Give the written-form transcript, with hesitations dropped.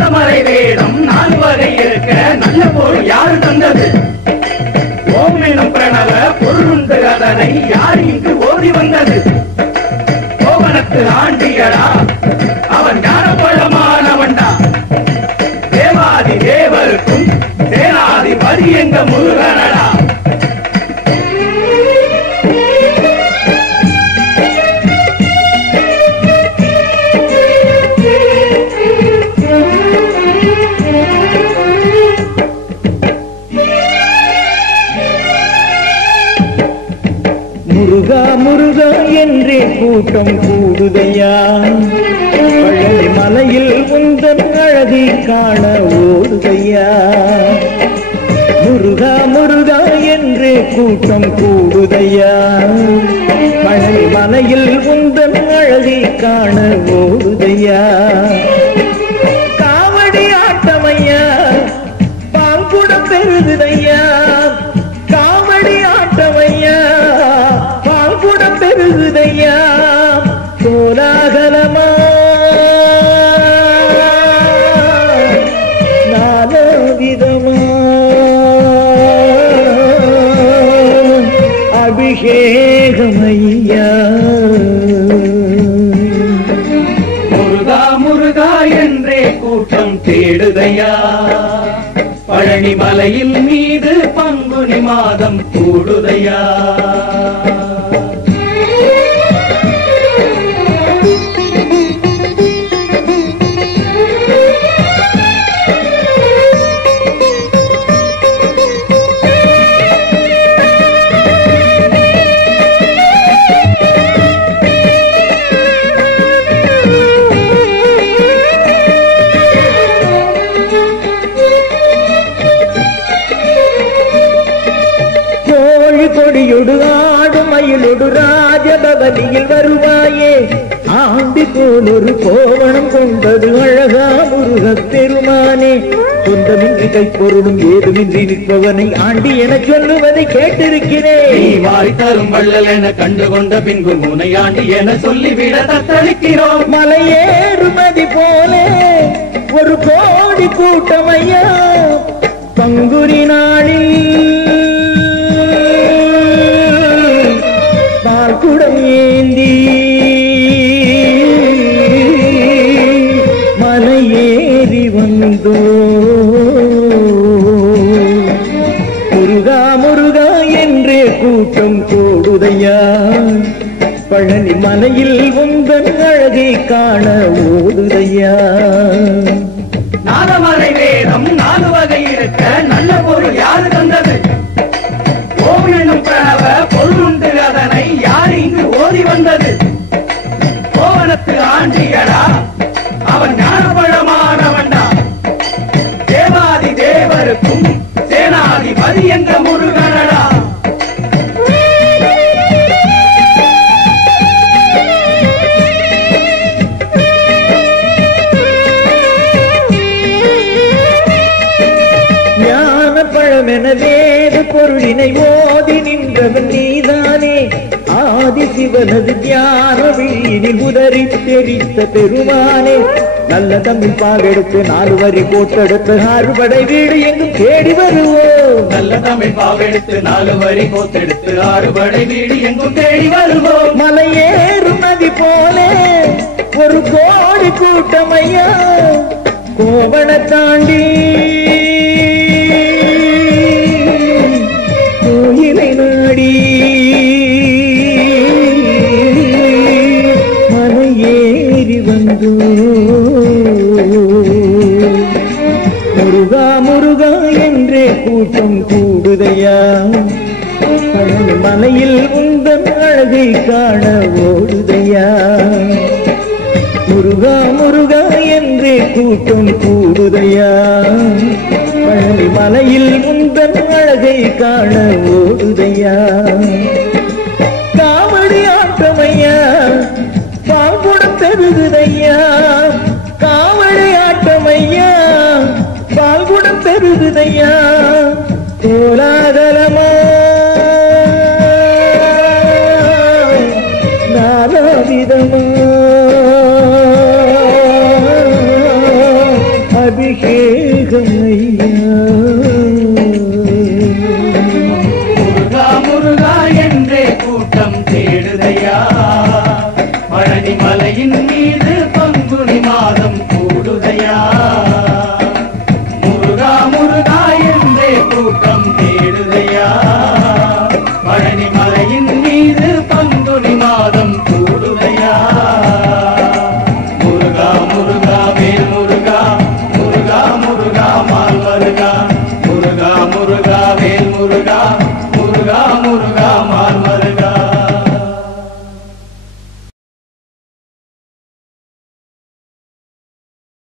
நாலமறை வேதம் நாலு வகை இருக்க நல்ல பொருள் யாரு தந்தது? ஓம் எனும் பிரணவ பொருளுண்டு அதனை யார் இங்கு ஓடி வந்தது? கோவணத்து ஆண்டியடா அவன் ஞானப்பழமானவன்டா. தேவாதி தேவருக்கும் சேனாதிபதி எங்க முருகனடா. முருகா முருகா என்றே கூட்டம் கூடுதையா, பழனி மலையில் உந்தன் அழகை காண ஓடுதையா. முருகா முருகா என்றே கூட்டம் கூடுதையா, பழனி மலையில் உந்தன் அழகை காண ஓடுதையா. காவடி ஆட்டமையா பாங்குடம் பெருகுதையா, காவடி ஆட்டமையா பாங்குடம் பெருகுதையா. கோலாகலமா நானாவிதமா அபிஷேகமையா. முருகா முருகா என்றே கூட்டம் தேடுதையா, பழனி மலையில் மீது பங்குனி மாதம் கூடுதையா. கொடியொடு ஆடும் மயிலொடு ராஜபவனியில் வருவாயே, ஆண்டி போல் ஒரு கோவணம் கொண்டது அழகா முருகப் பெருமானே. சொந்தமின்றி கைப்பொருளும் ஏதுமின்றி நிற்பவனை ஆண்டி என சொல்லுவதை கேட்டிருக்கிறேன். நீ வாரி தரும் வள்ளல் என கண்டுகொண்ட பின்பு முனை ஆண்டி என சொல்லிவிட தத்தளிக்கிறோம். மலையேறுமதி போலே ஒரு கோடி கூட்டமையா, பங்குனி நாளில் பால்குடம் ஏந்தி மலையேறி வந்தோ. முருகா முருகா என்றே கூட்டம் கூடுதையா, பழனி மலையில் உந்தன் அழகை காண ஓடுதையா. நாலமறை வேதம் நாலு வகை இருக்க நல்ல பொருள் யாரு தந்தது? ஓம் எனும் பிரணவ பொருளுண்டு அதனை யார் இங்கு ஓடி வந்தது? கோவணத்து ஆண்டியடா அவன் ஞானப்பழமானவன்டா. தேவாதி தேவருக்கும் சேனாதிபதி எங்க முருகனடா. ஞானப்பழமென வேத பொருளினை ஓதி நின்றவன் நீதானே, ஆதி சிவனது தியான வீணில் உதறி தெரித்த பெருமானே. நல்ல தமிழ் பாவெடுத்து நாலு வரி போட்டெடுத்து ஆறுபடை வீடு எங்கும் தேடி வருவோம். நல்ல தமிழ் பாவெடுத்து நாலு வரி கோத்தெடுத்து ஆறுபடை வீடு எங்கும் தேடி வருவோம். மலையேறும் நதி போலே ஒரு கோடி கூட்டமையா, கோவண தாண்டி கோயிலை நாடி மலையேறி வந்தோ. முருகா முருகா என்றே கூட்டம் கூடுதையா, பழனி மலையில் உந்தன் அழகை காண ஓடுதையா. முருகா முருகா என்றே கூட்டம் கூடுதையா, பழனி மலையில் உந்தன் அழகை காண ஓடுதையா. காவடி ஆட்டமையா பாங்குடம் பெருகுதையா, காவடி ஆட்டமையா பால்குடம் பெருகுதையா. கோலாகலமா நானாவிதமா அபிஷேகம் ஐயா. முருகா முருகா என்றே கூட்டம் தேடுதையா, பழனி மலையின்